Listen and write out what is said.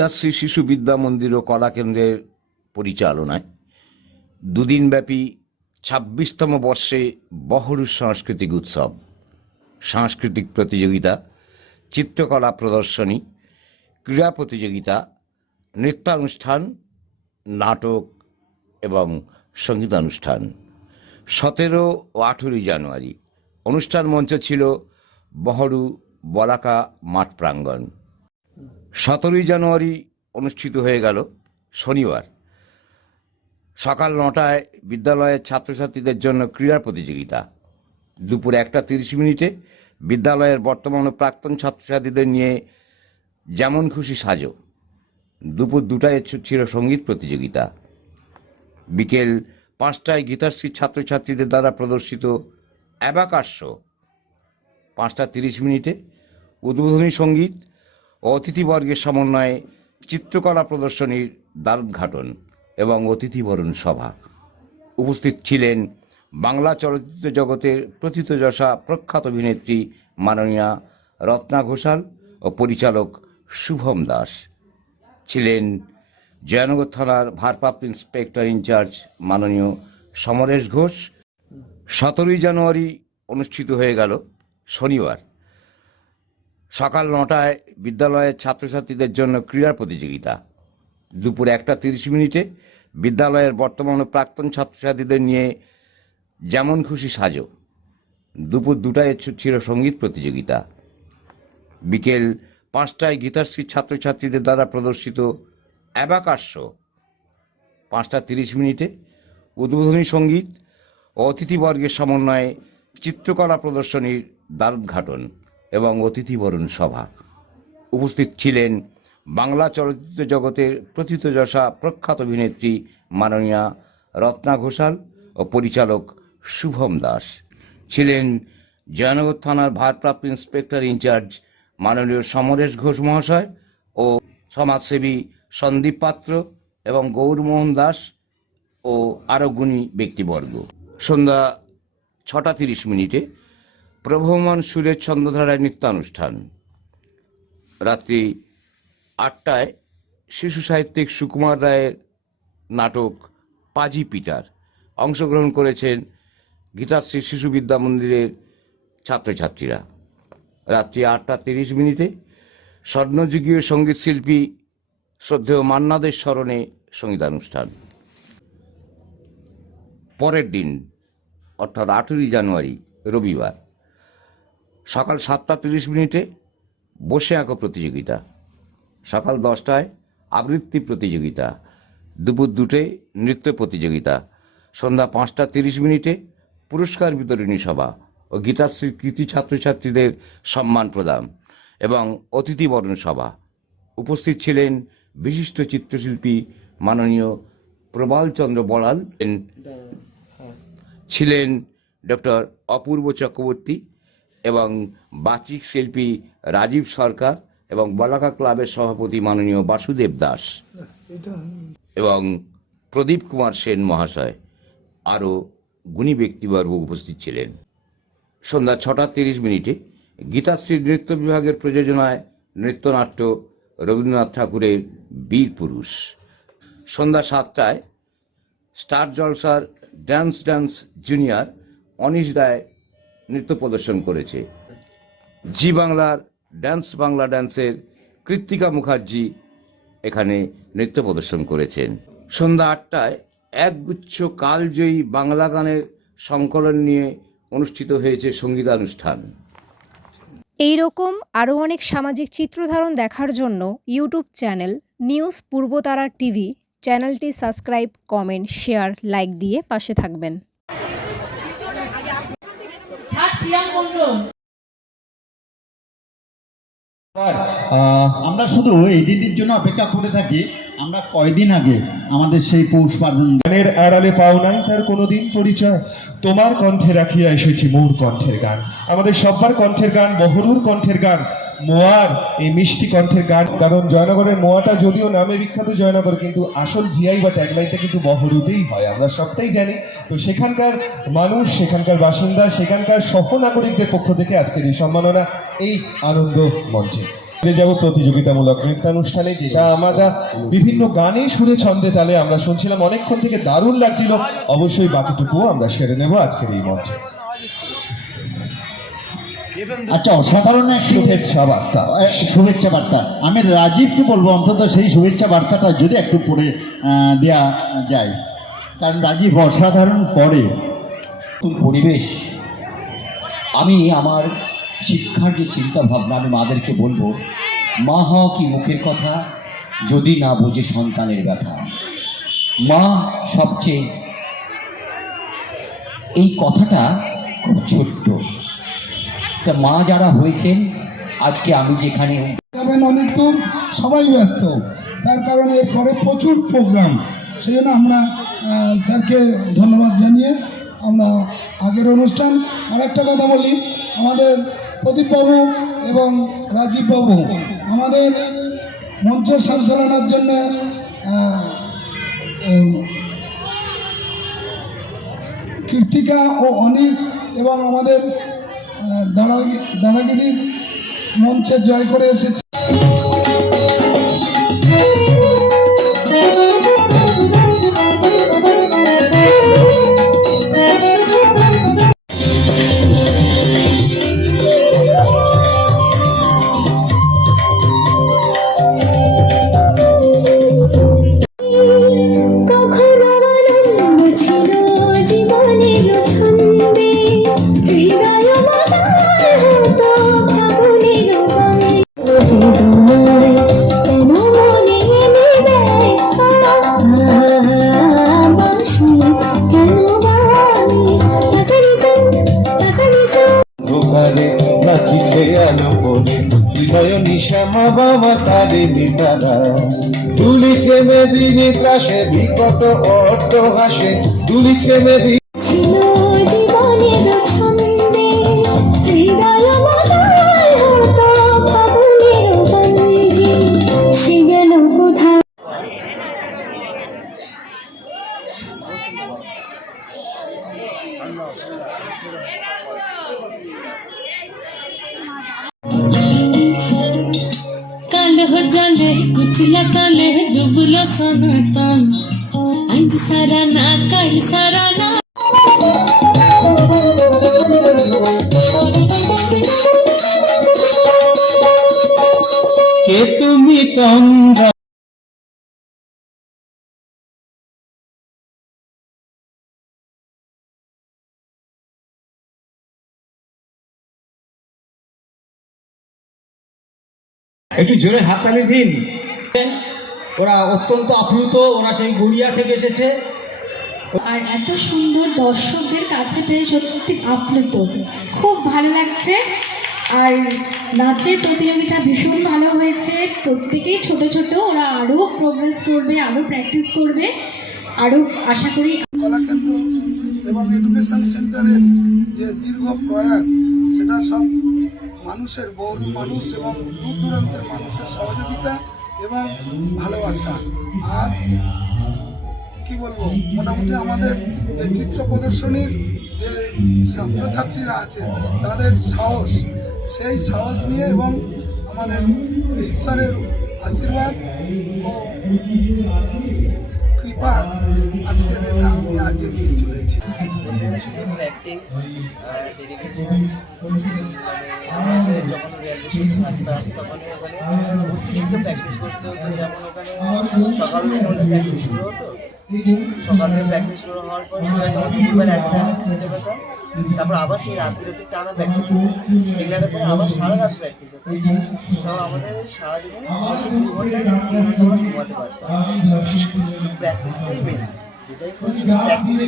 গীতাশ্রী শিশু বিদ্যা মন্দির ও কলা কেন্দ্রের পরিচালনায় দুদিনব্যাপী ২৬তম বর্ষে বহরু সাংস্কৃতিক উৎসব, সাংস্কৃতিক প্রতিযোগিতা, চিত্রকলা প্রদর্শনী, ক্রীড়া প্রতিযোগিতা, নৃত্যানুষ্ঠান, নাটক এবং সঙ্গীতানুষ্ঠান ১৭ ও ১৮ জানুয়ারি। অনুষ্ঠান মঞ্চ ছিল বহরু বলাকা মাঠ প্রাঙ্গণ। ১৭ জানুয়ারি অনুষ্ঠিত হয়ে গেল শনিবার। সকাল ৯টায় বিদ্যালয়ের ছাত্রছাত্রীদের জন্য ক্রীড়া প্রতিযোগিতা। দুপুর ১টা ৩০ বিদ্যালয়ের বর্তমান ও প্রাক্তন ছাত্রছাত্রীদের নিয়ে যেমন খুশি সাজো। দুপুর ২টায় ছিল সঙ্গীত প্রতিযোগিতা। বিকেল ৫টায় গীতাশ্রীর ছাত্রছাত্রীদের দ্বারা প্রদর্শিত অ্যাবাকাস শো। ৫টা ৩০ উদ্বোধনী সঙ্গীত ও অতিথিবর্গের সমন্বয়ে চিত্রকলা প্রদর্শনীর দ্বারোদ্ঘাটন এবং অতিথিবরণ সভা। উপস্থিত ছিলেন বাংলা চলচ্চিত্র জগতের প্রথিতযশা প্রখ্যাত অভিনেত্রী মাননীয়া রত্না ঘোষাল ও পরিচালক শুভম দাস। ছিলেন জয়নগর থানার ভারপ্রাপ্ত ইন্সপেক্টর ইনচার্জ মাননীয় সমরেশ ঘোষ। ১৭ জানুয়ারি অনুষ্ঠিত হয়ে গেল শনিবার। সকাল ৯টায় বিদ্যালয়ের ছাত্রছাত্রীদের জন্য ক্রীড়া প্রতিযোগিতা। দুপুর ১টা ৩০ বিদ্যালয়ের বর্তমান ও প্রাক্তন ছাত্রছাত্রীদের নিয়ে যেমন খুশি সাজো। দুপুর ২টায় ছিল সঙ্গীত প্রতিযোগিতা। বিকেল ৫টায় গীতাশ্রীর ছাত্রছাত্রীদের দ্বারা প্রদর্শিত অ্যাবাকাস শো। ৫টা ৩০ উদ্বোধনী সঙ্গীত ও অতিথিবর্গের সমন্বয়ে চিত্রকলা প্রদর্শনীর দ্বারোদ্ঘাটন এবং অতিথিবরণ সভা। উপস্থিত ছিলেন বাংলা চলচ্চিত্র জগতের প্রথিতযশা প্রখ্যাত অভিনেত্রী মাননীয়া রত্না ঘোষাল ও পরিচালক শুভম দাস। ছিলেন জয়নগর থানার ভারপ্রাপ্ত ইন্সপেক্টর ইনচার্জ মাননীয় সমরেশ ঘোষ মহাশয় ও সমাজসেবী সন্দীপ পাত্র এবং গৌরমোহন দাস ও আরও গুণী ব্যক্তিবর্গ। সন্ধ্যা ৬টা ৩০ প্রবহমান সুরের ছন্দধারায় নৃত্যানুষ্ঠান। রাত্রি ৮টায় শিশু সাহিত্যিক সুকুমার রায়ের নাটক পাজি পিটার অংশগ্রহণ করেছেন গীতাশ্রী শিশু বিদ্যা মন্দিরের ছাত্রছাত্রীরা। রাত্রি ৮টা ৩০ স্বর্ণযুগীয় সঙ্গীতশিল্পী শ্রদ্ধেয় মান্নাদের স্মরণে সঙ্গীতানুষ্ঠান। পরের দিন অর্থাৎ ১৮ জানুয়ারি রবিবার সকাল ৭টা ৩০ বসে আঁকো প্রতিযোগিতা। সকাল ১০টায় আবৃত্তি প্রতিযোগিতা। দুপুর ২টায় নৃত্য প্রতিযোগিতা। সন্ধ্যা ৫টা ৩০ পুরস্কার বিতরণী সভা ও গীতাশ্রীর কৃতি ছাত্রছাত্রীদের সম্মান প্রদান এবং অতিথিবরণ সভা। উপস্থিত ছিলেন বিশিষ্ট চিত্রশিল্পী মাননীয় প্রবালচন্দ্র বড়াল, ছিলেন ডক্টর অপূর্ব চক্রবর্তী এবং বাচিক শিল্পী রাজীব সরকার এবং বলাকা ক্লাবের সভাপতি মাননীয় বাসুদেব দাস এবং প্রদীপ কুমার সেন মহাশয়। আরও গুণী ব্যক্তিবর্গ উপস্থিত ছিলেন। সন্ধ্যা ৬টা ৩০ গীতাশ্রী নৃত্য বিভাগের প্রযোজনায় নৃত্যনাট্য রবীন্দ্রনাথ ঠাকুরের বীর পুরুষ। সন্ধ্যা ৭টায় স্টার জলসার ড্যান্স জুনিয়র অনিশ রায় নৃত্য প্রদর্শন করেছে। জি বাংলার বাংলা ড্যান্সের কৃত্তিকা মুখার্জি এখানে নৃত্য প্রদর্শন করেছেন। সন্ধ্যা ৮টায় একগুচ্ছ কালজয়ী বাংলা গানের সংকলন নিয়ে অনুষ্ঠিত হয়েছে সঙ্গীতানুষ্ঠান। এই রকম আরও অনেক সামাজিক চিত্রধারণ দেখার জন্য YouTube channel news Purbatara TV চ্যানেলটি সাবস্ক্রাইব, কমেন্ট, শেয়ার, লাইক দিয়ে পাশে থাকবেন। আমরা শুধু এই দিনটির জন্য অপেক্ষা করে থাকি। আমরা কয়দিন আগে আমাদের সেই পৌষ পার্বণ গানের আড়ালে পাও নাই তার কোনোদিন পরিচয়, তোমার কণ্ঠে রাখিয়া এসেছি মোর কণ্ঠের গান। আমাদের সব্বার কণ্ঠের গান, বহরুর কণ্ঠের গান, মোয়ার এই মিষ্টি কণ্ঠের গান। কারণ জয়নগরের মোয়াটা যদিও নামে বিখ্যাত জয়নগর, কিন্তু আসল জিআই বা ট্যাগলাইনটা কিন্তু বহরুতেই হয়, আমরা সবটাই জানি। তো সেখানকার মানুষ, সেখানকার বাসিন্দা, সেখানকার সহনাগরিকদের পক্ষ থেকে আজকের এই সম্মাননা এই আনন্দ মঞ্চে। যাব প্রতিযোগিতামূলক নৃত্যানুষ্ঠানে, যেটা আমরা বিভিন্ন গানে সুরে ছন্দে তালে আমরা শুনছিলাম, অনেকক্ষণ থেকে দারুণ লাগছিল। অবশ্যই বাকিটুকুও আমরা সেরে নেব আজকের এই মঞ্চে। আচ্ছা, অসাধারণ এক শুভেচ্ছা বার্তা। আমি রাজীবকে বলবো অন্তত সেই শুভেচ্ছা বার্তাটা যদি একটু পড়ে দেয়া যায়, কারণ রাজীব অসাধারণ পড়ে। পরিবেশ, আমি আমার শিক্ষার যে চিন্তা ভাবনা, আমি মাদেরকে বলবো, মা হও কি মুখের কথা, যদি না বোঝে সন্তানের ব্যথা। মা সবচেয়ে, এই কথাটা খুব ছোট্ট। তা মা যারা হয়েছেন, আজকে আমি যেখানে যাবেন অনেক দূর, সবাই ব্যস্ত, তার কারণে এরপরে প্রচুর প্রোগ্রাম। সেই জন্য আমরা স্যারকে ধন্যবাদ জানিয়ে আমরা আগের অনুষ্ঠান। আর একটা কথা বলি, আমাদের প্রদীপবাবু এবং রাজীববাবু আমাদের মঞ্চের সঞ্চালনার জন্য কীর্তিকা ও অনিশ এবং আমাদের দাদাগিরির মঞ্চে জয় করে এসেছে। তুলিছে মেদিনী ত্রাসে বিকট অট্ট হাসে, তুলিছে মেদিনী जले कुचला काले डुबलो सनातन आज सारा ना कल सारा ना কে তুমি তন্দ্রা একটু জোরে হাততালি দিন। ওরা অত্যন্ত আপ্লুত, ওরা সেই গড়িয়া থেকে এসেছে। আর এত সুন্দর দর্শকদের কাছে পেয়ে সত্যি আপ্লুত, খুব ভালো লাগছে। আর নাচের প্রতিযোগিতা ভীষণ ভালো হয়েছে, প্রত্যেকেই ছোট ছোট, ওরা আরও প্রোগ্রেস করবে, আরও প্র্যাকটিস করবে, আরও আশা করি। কলাকেন্দ্র এবং এডুকেশন সেন্টারের যে দীর্ঘ প্রয়াস, সেটা সব মানুষের, বহু মানুষ এবং দূর দূরান্তের মানুষের সহযোগিতা এবং ভালোবাসা। আর কি বলবো, মোটামুটি আমাদের যে চিত্র প্রদর্শনীর যে ছাত্রছাত্রীরা আছে, তাদের সাহস, সেই সাহস নিয়ে এবং আমাদের ঈশ্বরের আশীর্বাদ ও কৃপা আজকের এটা আমি আগে নিয়ে চলেছি। যখন রিয়ালিটি থাকতাম তখন ওখানে অতিরিক্ত প্র্যাকটিস করতে হতো। যেমন ওখানে সকালে প্র্যাকটিস শুরু হতো, সকালে প্র্যাকটিস শুরু হওয়ার পর সেটা তখন দুবার একটা আমি খেতে পেতাম, তারপর আবার সেই রাত্রিতে টানা প্র্যাকটিস হতো, ডিনারের পরে আবার সারা রাত প্র্যাকটিস হতো। তো আমাদের সারাদিনে 2 ঘন্টায় 3 ঘন্টা ঘুমাতে পারতাম। প্র্যাকটিসটাই মেন, যেটাই প্র্যাকটিস